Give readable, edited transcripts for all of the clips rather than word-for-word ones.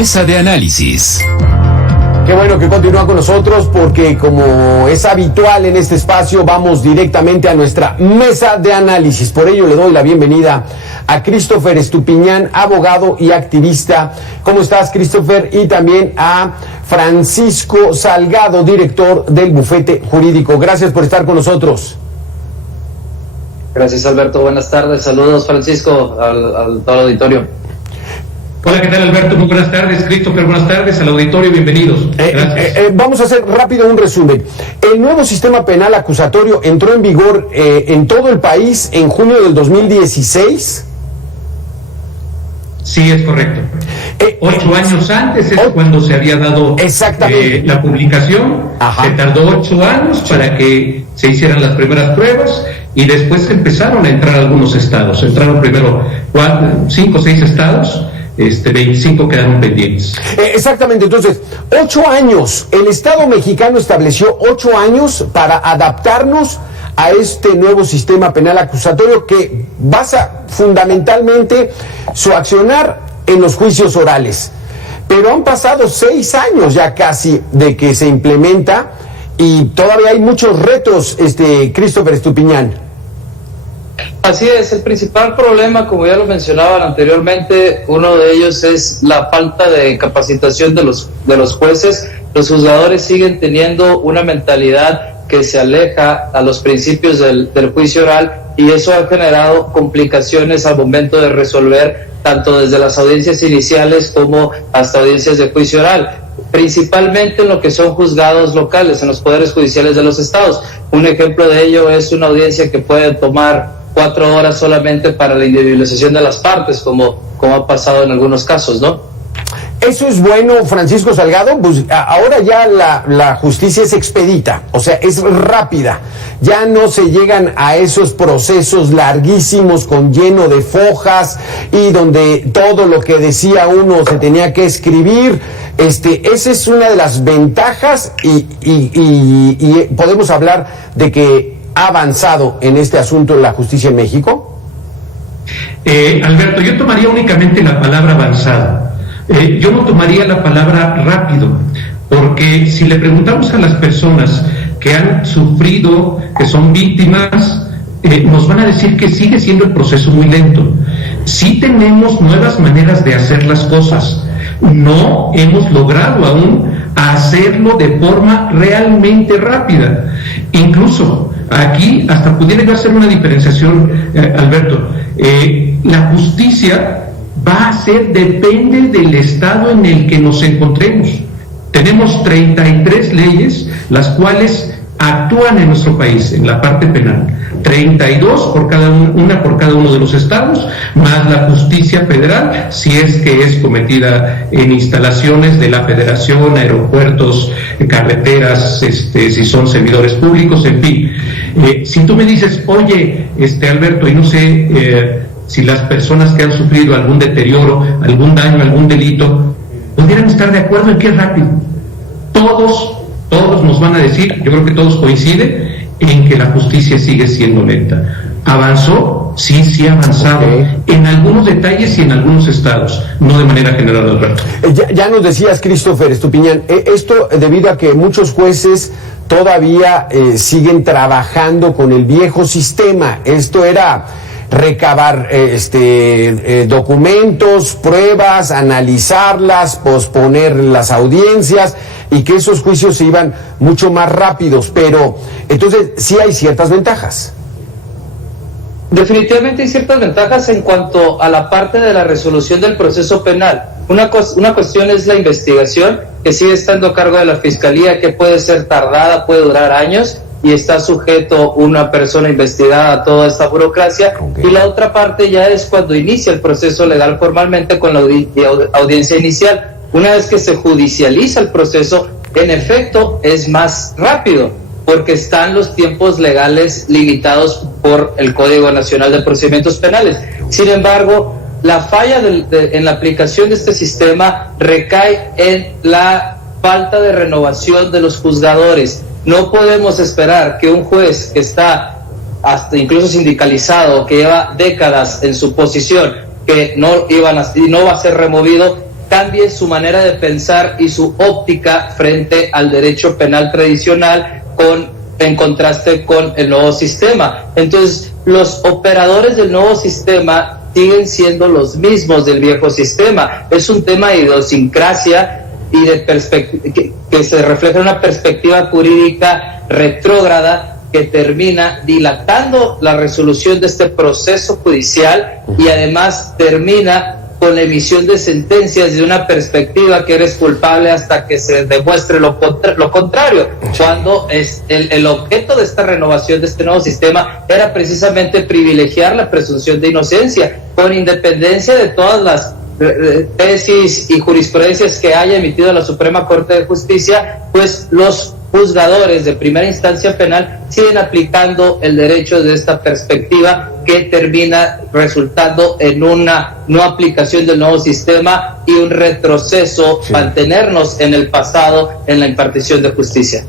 Mesa de análisis. Qué bueno que continúa con nosotros porque, como es habitual en este espacio, vamos directamente a nuestra mesa de análisis. Por ello le doy la bienvenida a Christopher Estupiñán, abogado y activista. ¿Cómo estás, Christopher? Y también a Francisco Salgado, director del Bufete Jurídico. Gracias por estar con nosotros. Gracias, Alberto. Buenas tardes. Saludos, Francisco, al todo el auditorio. Hola, ¿qué tal, Alberto? Muy buenas tardes. Christopher, buenas tardes al auditorio, bienvenidos. Gracias. Vamos a hacer rápido un resumen. El nuevo sistema penal acusatorio entró en vigor en todo el país en junio del 2016. Sí, es correcto. 8 años antes es cuando se había dado la publicación. Ajá. Se tardó 8 años para que se hicieran las primeras pruebas y después empezaron a entrar algunos estados. Entraron primero 5 o 6 estados. 25 quedaron pendientes. Exactamente, entonces, 8 años. El Estado mexicano estableció 8 años para adaptarnos a este nuevo sistema penal acusatorio que basa fundamentalmente su accionar en los juicios orales. Pero han pasado 6 años ya casi de que se implementa y todavía hay muchos retos, Christopher Estupiñán. Así es, el principal problema, como ya lo mencionaban anteriormente, uno de ellos es la falta de capacitación de los jueces. Los juzgadores siguen teniendo una mentalidad que se aleja a los principios del juicio oral y eso ha generado complicaciones al momento de resolver, tanto desde las audiencias iniciales como hasta audiencias de juicio oral, principalmente en lo que son juzgados locales, en los poderes judiciales de los estados. Un ejemplo de ello es una audiencia que puede tomar 4 horas solamente para la individualización de las partes, como ha pasado en algunos casos, ¿no? Eso es bueno, Francisco Salgado. Pues ahora ya la justicia es expedita, o sea, es rápida. Ya no se llegan a esos procesos larguísimos lleno de fojas y donde todo lo que decía uno se tenía que escribir. Esa es una de las ventajas y podemos hablar de que ha avanzado en este asunto la justicia en México. Alberto, yo tomaría únicamente la palabra avanzado. Yo no tomaría la palabra rápido, porque si le preguntamos a las personas que han sufrido, que son víctimas, nos van a decir que sigue siendo el proceso muy lento. Sí tenemos nuevas maneras de hacer las cosas. No hemos logrado aún hacerlo de forma realmente rápida. Incluso aquí hasta pudiera hacer una diferenciación, Alberto. La justicia va a ser, depende del estado en el que nos encontremos. Tenemos 33 leyes, las cuales actúan en nuestro país, en la parte penal. 32 por cada uno de los estados, más la justicia federal, si es que es cometida en instalaciones de la federación, aeropuertos, carreteras, si son servidores públicos, en fin. Si tú me dices, oye, Alberto, y no sé si las personas que han sufrido algún deterioro, algún daño, algún delito, pudieran estar de acuerdo en que es rápido. Todos nos van a decir, yo creo que todos coinciden en que la justicia sigue siendo lenta. ¿Avanzó? Sí ha avanzado. En algunos detalles y en algunos estados, no de manera general, Alberto. Ya nos decías, Christopher Estupiñán, esto debido a que muchos jueces todavía siguen trabajando con el viejo sistema. Esto era recabar documentos, pruebas, analizarlas, posponer las audiencias y que esos juicios se iban mucho más rápidos, pero entonces sí hay ciertas ventajas. Definitivamente hay ciertas ventajas en cuanto a la parte de la resolución del proceso penal. Una cuestión es la investigación, que sigue estando a cargo de la Fiscalía, que puede ser tardada, puede durar años, y está sujeto una persona investigada a toda esta burocracia. Okay. Y la otra parte ya es cuando inicia el proceso legal formalmente con la audiencia inicial. Una vez que se judicializa el proceso, en efecto es más rápido, porque están los tiempos legales limitados por el Código Nacional de Procedimientos Penales. Sin embargo, la falla en la aplicación de este sistema recae en la falta de renovación de los juzgadores. No podemos esperar que un juez que está hasta incluso sindicalizado, que lleva décadas en su posición, que no va a ser removido, cambie su manera de pensar y su óptica frente al derecho penal tradicional en contraste con el nuevo sistema. Entonces, los operadores del nuevo sistema siguen siendo los mismos del viejo sistema. Es un tema de idiosincrasia y de que se refleja en una perspectiva jurídica retrógrada que termina dilatando la resolución de este proceso judicial y además termina con la emisión de sentencias de una perspectiva que eres culpable hasta que se demuestre lo contrario, cuando el objeto de esta renovación de este nuevo sistema era precisamente privilegiar la presunción de inocencia, con independencia de todas las tesis y jurisprudencias que haya emitido la Suprema Corte de Justicia, pues los juzgadores de primera instancia penal siguen aplicando el derecho de esta perspectiva, que termina resultando en una no aplicación del nuevo sistema y un retroceso, mantenernos en el pasado en la impartición de justicia.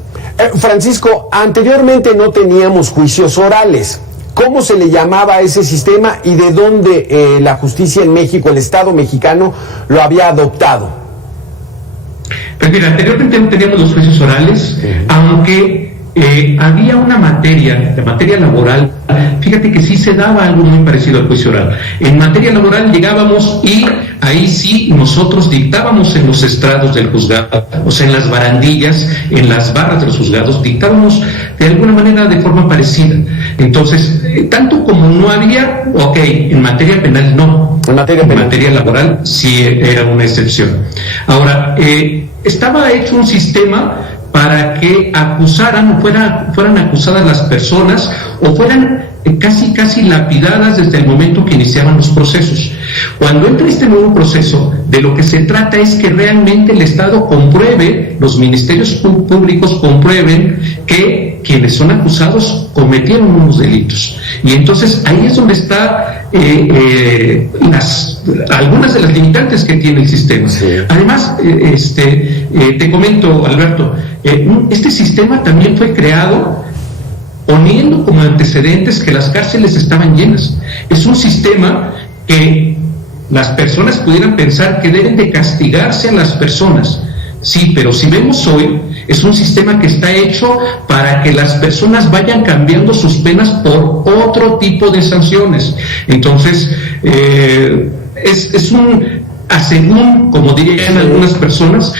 Francisco, anteriormente no teníamos juicios orales. ¿Cómo se le llamaba a ese sistema y de dónde la justicia en México, el Estado mexicano, lo había adoptado? Pues mira, anteriormente no teníamos los juicios orales, aunque había una materia laboral. Fíjate que sí se daba algo muy parecido al juicio oral. En materia laboral llegábamos y ahí sí nosotros dictábamos en los estrados del juzgado, o sea, en las barandillas, en las barras de los juzgados, dictábamos de alguna manera de forma parecida. Entonces, tanto como no había, en materia penal no. En materia laboral sí era una excepción. Ahora, estaba hecho un sistema para que acusaran o fueran acusadas las personas o fueran casi lapidadas desde el momento que iniciaban los procesos. Cuando entra este nuevo proceso, de lo que se trata es que realmente el Estado compruebe, los ministerios públicos comprueben que quienes son acusados cometieron unos delitos. Y entonces ahí es donde está algunas de las limitantes que tiene el sistema. Sí. Además, te comento, Alberto, este sistema también fue creado poniendo como antecedentes que las cárceles estaban llenas. Es un sistema que las personas pudieran pensar que deben de castigarse a las personas. Sí, pero si vemos hoy, es un sistema que está hecho para que las personas vayan cambiando sus penas por otro tipo de sanciones. Entonces, es un, según, como dirían algunas personas,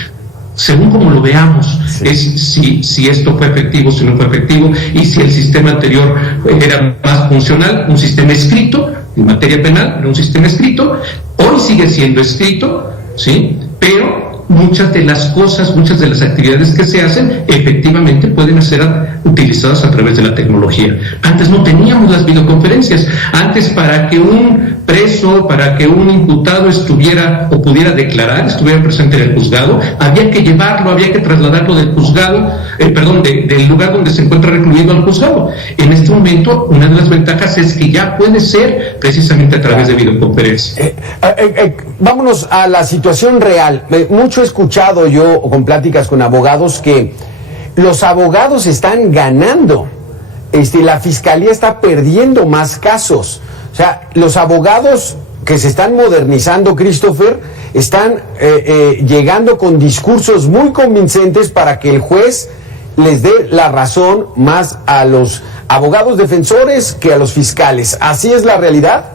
según como lo veamos, es si esto fue efectivo, si no fue efectivo, y si el sistema anterior era más funcional, un sistema escrito, en materia penal, era un sistema escrito, hoy sigue siendo escrito, ¿sí? Pero muchas de las cosas, muchas de las actividades que se hacen, efectivamente pueden ser utilizadas a través de la tecnología. Antes no teníamos las videoconferencias. Antes, para que un preso, para que un imputado estuviera o pudiera declarar, estuviera presente en el juzgado, había que llevarlo, había que trasladarlo del juzgado, del lugar donde se encuentra recluido al juzgado. En este momento, una de las ventajas es que ya puede ser precisamente a través de videoconferencias. Vámonos a la situación real. Mucho he escuchado yo con pláticas con abogados que los abogados están ganando, la fiscalía está perdiendo más casos. O sea, los abogados que se están modernizando, Christopher, están llegando con discursos muy convincentes para que el juez les dé la razón más a los abogados defensores que a los fiscales. ¿Así es la realidad?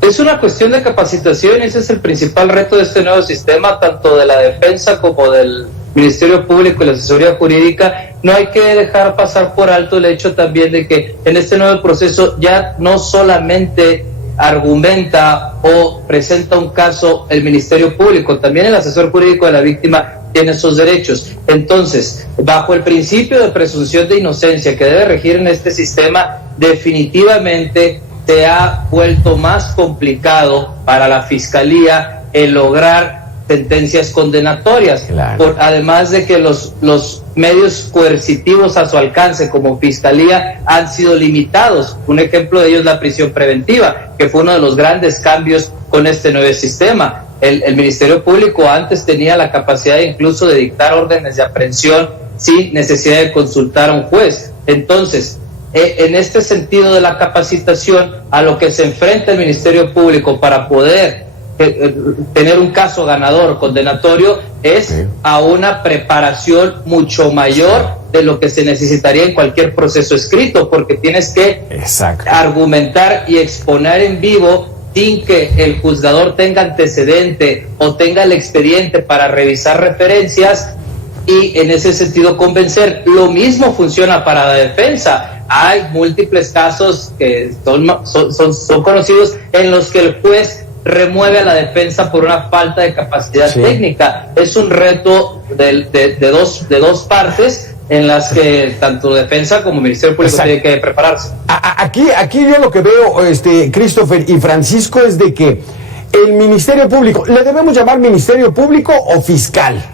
Es una cuestión de capacitación, ese es el principal reto de este nuevo sistema, tanto de la defensa como del Ministerio Público y la asesoría jurídica. No hay que dejar pasar por alto el hecho también de que en este nuevo proceso ya no solamente argumenta o presenta un caso el Ministerio Público, también el asesor jurídico de la víctima tiene esos derechos. Entonces, bajo el principio de presunción de inocencia que debe regir en este sistema, definitivamente se ha vuelto más complicado para la Fiscalía el lograr sentencias condenatorias, claro. Además de que los medios coercitivos a su alcance como Fiscalía han sido limitados. Un ejemplo de ello es la prisión preventiva, que fue uno de los grandes cambios con este nuevo sistema. El Ministerio Público antes tenía la capacidad incluso de dictar órdenes de aprehensión sin necesidad de consultar a un juez. Entonces, en este sentido de la capacitación, a lo que se enfrenta el Ministerio Público para poder tener un caso ganador condenatorio es a una preparación mucho mayor de lo que se necesitaría en cualquier proceso escrito, porque tienes que argumentar y exponer en vivo sin que el juzgador tenga antecedente o tenga el expediente para revisar referencias y en ese sentido convencer. Lo mismo funciona para la defensa. Hay múltiples casos que son conocidos en los que el juez remueve a la defensa por una falta de capacidad técnica. Es un reto de dos partes en las que tanto defensa como Ministerio Público tiene que prepararse. Aquí yo lo que veo, Christopher y Francisco, es de que el Ministerio Público, ¿le debemos llamar Ministerio Público o fiscal?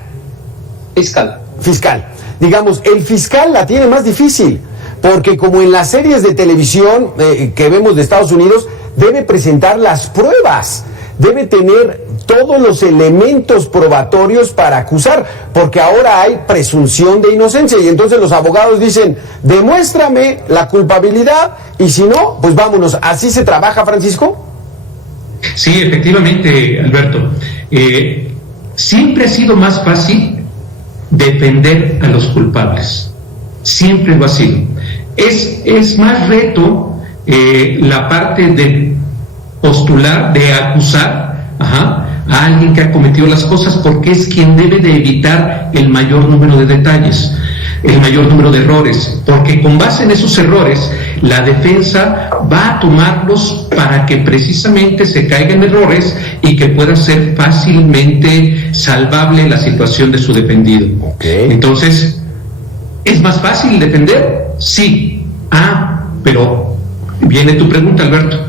Fiscal. Digamos, el fiscal la tiene más difícil, porque como en las series de televisión que vemos de Estados Unidos, debe presentar las pruebas, debe tener todos los elementos probatorios para acusar, porque ahora hay presunción de inocencia y entonces los abogados dicen, demuéstrame la culpabilidad y si no, pues vámonos. ¿Así se trabaja, Francisco? Sí, efectivamente, Alberto. Siempre ha sido más fácil defender a los culpables. Siempre lo ha sido. Es más reto la parte de postular, de acusar a alguien que ha cometido las cosas, porque es quien debe de evitar el mayor número de detalles, el mayor número de errores, porque con base en esos errores la defensa va a tomarlos para que precisamente se caigan errores y que pueda ser fácilmente salvable la situación de su defendido. Entonces, ¿es más fácil defender? Sí. Pero viene tu pregunta, Alberto.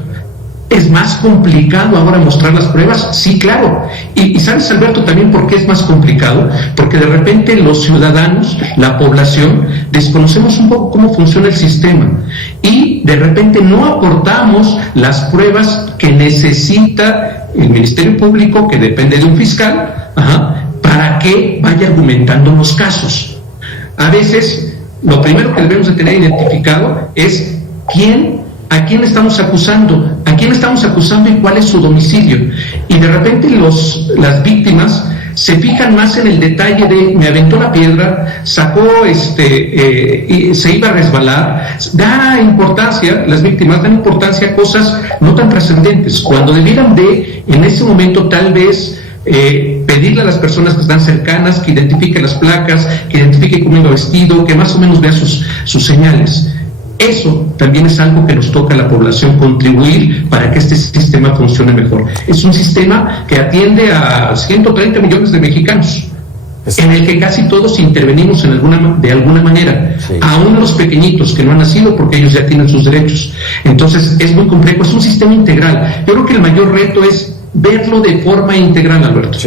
¿Es más complicado ahora mostrar las pruebas? Sí, claro. Y ¿sabes, Alberto, también por qué es más complicado? Porque de repente los ciudadanos, la población, desconocemos un poco cómo funciona el sistema y de repente no aportamos las pruebas que necesita el Ministerio Público, que depende de un fiscal, para que vaya argumentando los casos. A veces, lo primero que debemos de tener identificado es ¿a quién estamos acusando? ¿A quién estamos acusando y cuál es su domicilio? Y de repente las víctimas se fijan más en el detalle de me aventó la piedra, sacó y se iba a resbalar. Las víctimas dan importancia a cosas no tan trascendentes, cuando debieran de, en ese momento, tal vez pedirle a las personas que están cercanas que identifiquen las placas, que identifiquen cómo iba vestido, que más o menos vea sus señales. Eso también es algo que nos toca a la población contribuir para que este sistema funcione mejor. Es un sistema que atiende a 130 millones de mexicanos, en el que casi todos intervenimos de alguna manera, aún los pequeñitos que no han nacido, porque ellos ya tienen sus derechos. Entonces es muy complejo, es un sistema integral. Yo creo que el mayor reto es verlo de forma integral, Alberto.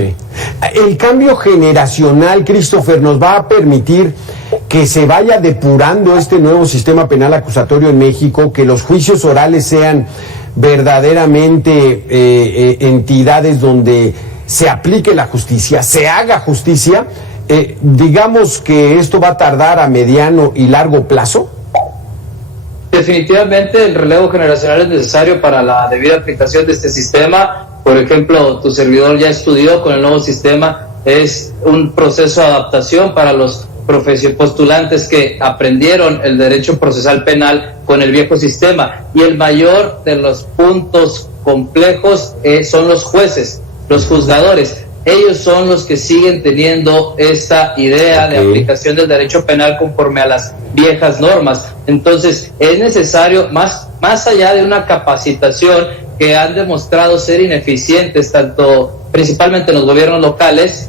El cambio generacional, Christopher, nos va a permitir que se vaya depurando este nuevo sistema penal acusatorio en México, que los juicios orales sean verdaderamente entidades donde se aplique la justicia, se haga justicia. Digamos que esto va a tardar a mediano y largo plazo. Definitivamente el relevo generacional es necesario para la debida aplicación de este sistema. Por ejemplo, tu servidor ya estudió con el nuevo sistema, es un proceso de adaptación para los postulantes que aprendieron el derecho procesal penal con el viejo sistema, y el mayor de los puntos complejos son los jueces, los juzgadores. Ellos son los que siguen teniendo esta idea de aplicación del derecho penal conforme a las viejas normas. Entonces es necesario, más allá de una capacitación que han demostrado ser ineficientes, principalmente en los gobiernos locales,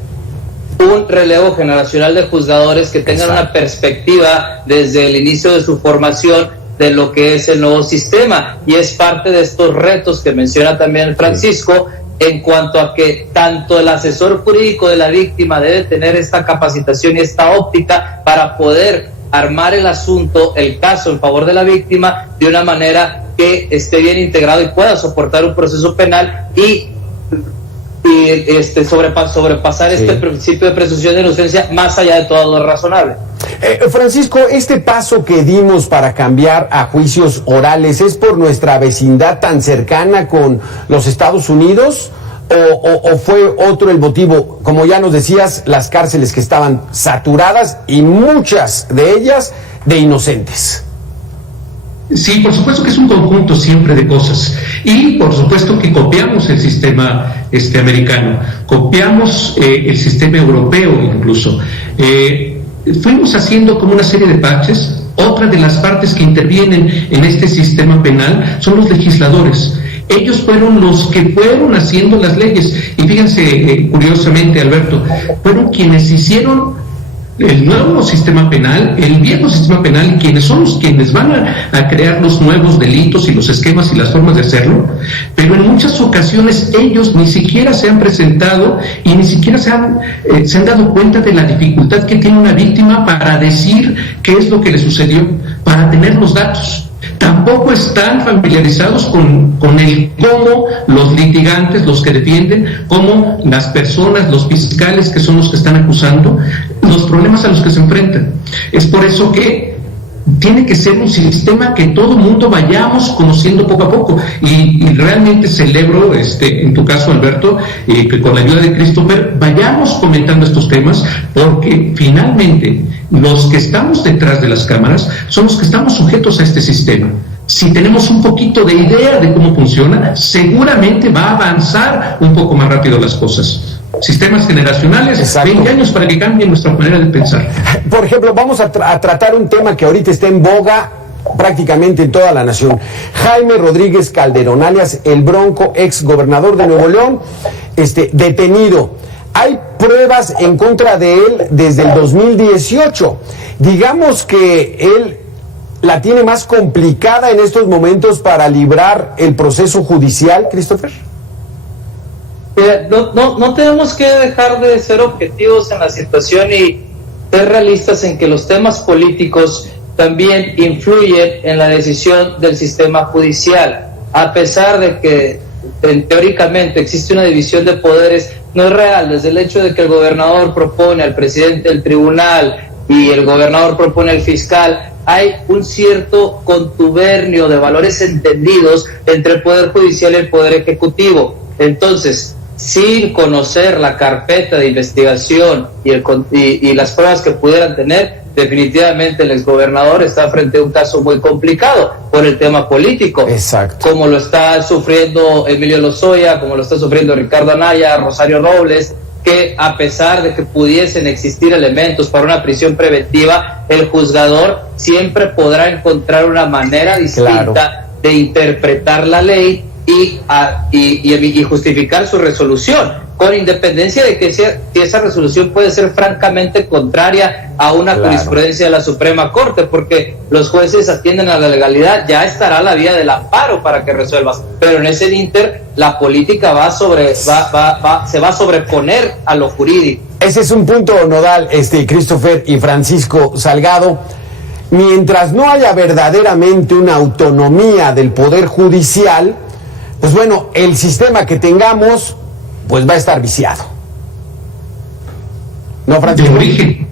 un relevo generacional de juzgadores que tengan una perspectiva desde el inicio de su formación de lo que es el nuevo sistema, y es parte de estos retos que menciona también Francisco, en cuanto a que tanto el asesor jurídico de la víctima debe tener esta capacitación y esta óptica para poder armar el asunto, el caso en favor de la víctima de una manera que esté bien integrado y pueda soportar un proceso penal y sobrepasar este principio de presunción de inocencia más allá de todo lo razonable. Francisco, este paso que dimos para cambiar a juicios orales es por nuestra vecindad tan cercana con los Estados Unidos, o fue otro el motivo? Como ya nos decías, las cárceles que estaban saturadas y muchas de ellas de inocentes. Sí, por supuesto que es un conjunto siempre de cosas, y por supuesto que copiamos el sistema americano, copiamos el sistema europeo incluso. Fuimos haciendo como una serie de parches. Otra de las partes que intervienen en este sistema penal son los legisladores. Ellos fueron los que fueron haciendo las leyes, y fíjense, curiosamente, Alberto, fueron quienes hicieron el nuevo sistema penal, el viejo sistema penal, y quienes son quienes van a crear los nuevos delitos y los esquemas y las formas de hacerlo, pero en muchas ocasiones ellos ni siquiera se han presentado y ni siquiera se han dado cuenta de la dificultad que tiene una víctima para decir qué es lo que le sucedió, para tener los datos. Tampoco están familiarizados con el cómo los litigantes, los que defienden, cómo las personas, los fiscales que son los que están acusando, los problemas a los que se enfrentan. Es por eso que tiene que ser un sistema que todo el mundo vayamos conociendo poco a poco, y realmente celebro, en tu caso, Alberto, que con la ayuda de Christopher vayamos comentando estos temas, porque finalmente los que estamos detrás de las cámaras son los que estamos sujetos a este sistema. Si tenemos un poquito de idea de cómo funciona, seguramente va a avanzar un poco más rápido las cosas. Sistemas generacionales, exacto. 20 años para que cambie nuestra manera de pensar. Por ejemplo, vamos a tratar un tema que ahorita está en boga prácticamente en toda la nación. Jaime Rodríguez Calderón, alias El Bronco, ex gobernador de Nuevo León, detenido. Hay pruebas en contra de él desde el 2018. Digamos que él la tiene más complicada en estos momentos para librar el proceso judicial, Christopher. No tenemos que dejar de ser objetivos en la situación y ser realistas en que los temas políticos también influyen en la decisión del sistema judicial. A pesar de que teóricamente existe una división de poderes, no es real. Desde el hecho de que el gobernador propone al presidente del tribunal y el gobernador propone al fiscal, hay un cierto contubernio de valores entendidos entre el poder judicial y el poder ejecutivo. Entonces, sin conocer la carpeta de investigación y las pruebas que pudieran tener, definitivamente el exgobernador está frente a un caso muy complicado por el tema político. Exacto. Como lo está sufriendo Emilio Lozoya, como lo está sufriendo Ricardo Anaya, Rosario Robles, que a pesar de que pudiesen existir elementos para una prisión preventiva, el juzgador siempre podrá encontrar una manera distinta de interpretar la ley y justificar su resolución, con independencia de que esa resolución puede ser francamente contraria a una jurisprudencia de la Suprema Corte, porque los jueces atienden a la legalidad. Ya estará la vía del amparo para que resuelvas, pero en ese inter la política se va a sobreponer a lo jurídico. Ese es un punto nodal, Christopher y Francisco Salgado. Mientras no haya verdaderamente una autonomía del Poder Judicial, pues bueno, el sistema que tengamos pues va a estar viciado. ¿No, Francisco? De origen.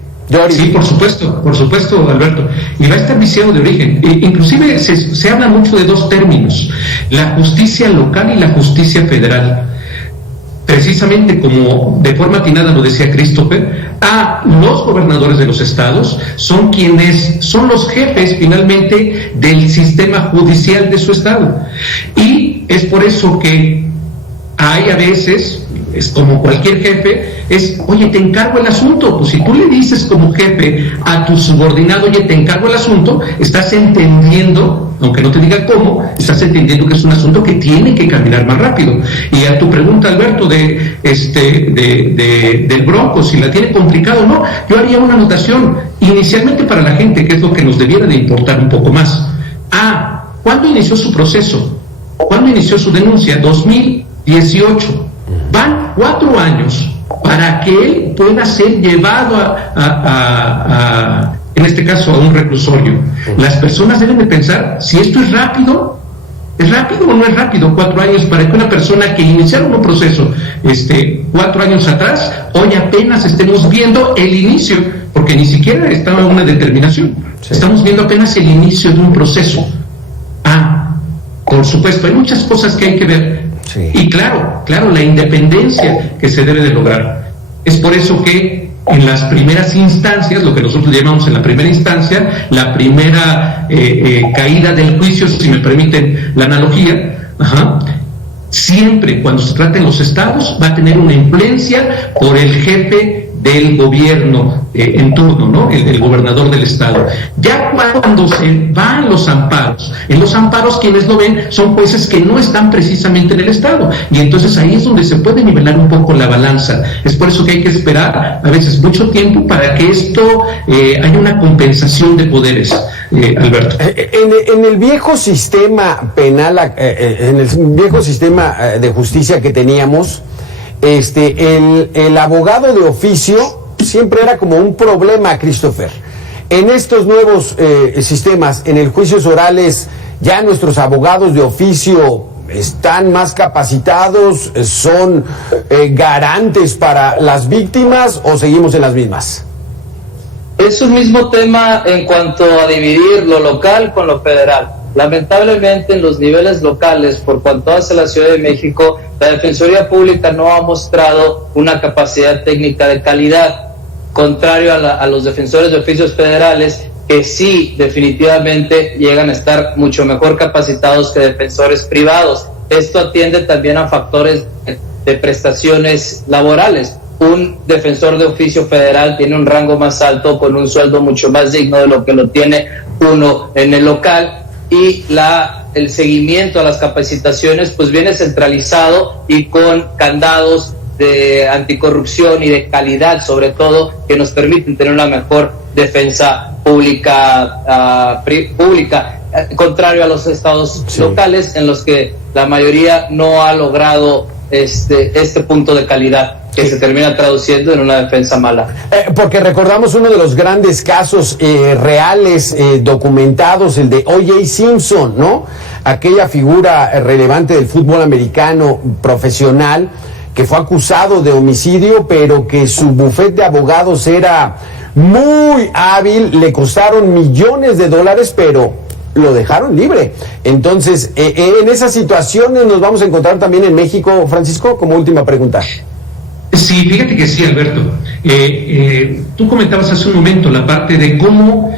Sí, por supuesto, Alberto. Y va a estar viciado de origen. Inclusive se habla mucho de dos términos: la justicia local y la justicia federal. Precisamente como de forma atinada lo decía Christopher, los gobernadores de los estados son quienes son los jefes finalmente del sistema judicial de su estado. Y es por eso que hay a veces, es como cualquier jefe, oye, te encargo el asunto. Pues si tú le dices como jefe a tu subordinado, oye, te encargo el asunto, estás entendiendo, aunque no te diga cómo, estás entendiendo que es un asunto que tiene que caminar más rápido. Y a tu pregunta, Alberto, del Bronco, si la tiene complicado o no, yo haría una anotación inicialmente para la gente, que es lo que nos debiera de importar un poco más. ¿Cuándo inició su proceso? ¿Cuándo inició su denuncia? 2018. Van 4 años para que él pueda ser llevado en este caso, a un reclusorio. Las personas deben de pensar si esto ¿es rápido o no es rápido? 4 años para que una persona que iniciara un proceso 4 años atrás, hoy apenas estemos viendo el inicio, porque ni siquiera estaba una determinación. Sí. Estamos viendo apenas el inicio de un proceso. Por supuesto, hay muchas cosas que hay que ver, Sí. Y claro, la independencia que se debe de lograr. Es por eso que en las primeras instancias, lo que nosotros llamamos en la primera instancia, la primera caída del juicio, si me permiten la analogía, siempre cuando se trata en los estados va a tener una influencia por el jefe del gobierno en turno, ¿no? El gobernador del estado. Ya cuando se van los amparos, en los amparos quienes lo ven son jueces que no están precisamente en el estado, y entonces ahí es donde se puede nivelar un poco la balanza. Es por eso que hay que esperar a veces mucho tiempo para que esto haya una compensación de poderes, Alberto. En el viejo sistema penal, en el viejo sistema de justicia que teníamos, el abogado de oficio siempre era como un problema, Christopher. En estos nuevos sistemas, en el juicios orales, ya nuestros abogados de oficio están más capacitados, son garantes para las víctimas, ¿o seguimos en las mismas? Es un mismo tema en cuanto a dividir lo local con lo federal. Lamentablemente en los niveles locales, por cuanto hace la Ciudad de México, la Defensoría Pública no ha mostrado una capacidad técnica de calidad, contrario a los defensores de oficios federales, que sí definitivamente llegan a estar mucho mejor capacitados que defensores privados. Esto atiende también a factores de prestaciones laborales. Un defensor de oficio federal tiene un rango más alto, con un sueldo mucho más digno de lo que lo tiene uno en el local, y el seguimiento a las capacitaciones pues viene centralizado y con candados de anticorrupción y de calidad, sobre todo, que nos permiten tener una mejor defensa pública, contrario a los estados locales, en los que la mayoría no ha logrado este punto de calidad, que se termina traduciendo en una defensa mala. Porque recordamos uno de los grandes casos reales, documentados, el de O.J. Simpson, ¿no? Aquella figura relevante del fútbol americano profesional, que fue acusado de homicidio, pero que su bufete de abogados era muy hábil, le costaron millones de dólares, pero lo dejaron libre. Entonces, en esas situaciones nos vamos a encontrar también en México, Francisco, como última pregunta. Sí, fíjate que sí, Alberto. Tú comentabas hace un momento la parte de cómo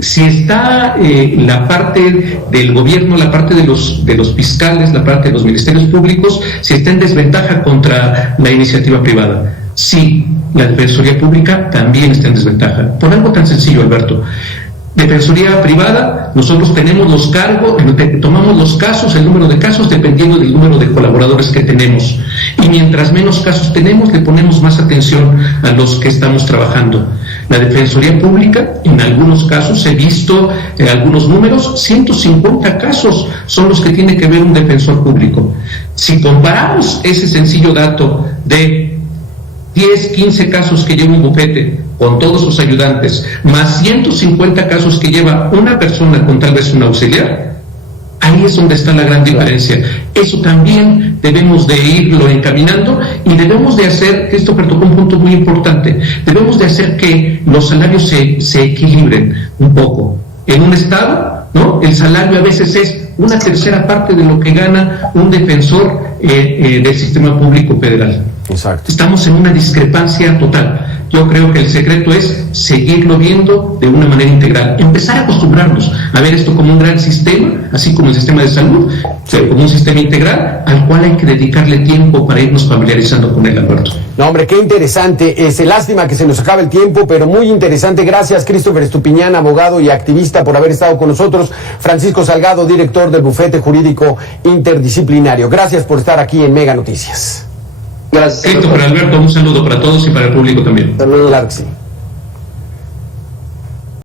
si está la parte del gobierno, la parte de los fiscales, la parte de los ministerios públicos, si está en desventaja contra la iniciativa privada. Sí, la Defensoría Pública también está en desventaja. Por algo tan sencillo, Alberto. Defensoría privada, nosotros tenemos los cargos, tomamos los casos, el número de casos dependiendo del número de colaboradores que tenemos, y mientras menos casos tenemos, le ponemos más atención a los que estamos trabajando. La Defensoría Pública, en algunos casos, he visto algunos números, 150 casos son los que tiene que ver un defensor público. Si comparamos ese sencillo dato de 10, 15 casos que lleva un bufete con todos sus ayudantes, más 150 casos que lleva una persona con tal vez un auxiliar, ahí es donde está la gran diferencia. Eso también debemos de irlo encaminando, y debemos de hacer, esto tocó un punto muy importante, debemos de hacer que los salarios se equilibren un poco. En un estado, ¿no?, el salario a veces es una tercera parte de lo que gana un defensor del sistema público federal. Exacto. Estamos en una discrepancia total. Yo creo que el secreto es seguirlo viendo de una manera integral, empezar a acostumbrarnos a ver esto como un gran sistema, así como el sistema de salud, pero como un sistema integral al cual hay que dedicarle tiempo para irnos familiarizando con él, Alberto. No, hombre, qué interesante. Lástima que se nos acabe el tiempo, pero muy interesante. Gracias, Christopher Estupiñán, abogado y activista, por haber estado con nosotros. Francisco Salgado, director del Bufete Jurídico Interdisciplinario. Gracias por estar aquí en Mega Noticias. Gracias. Christopher, Alberto, un saludo para todos y para el público también. Saludos, Larxi.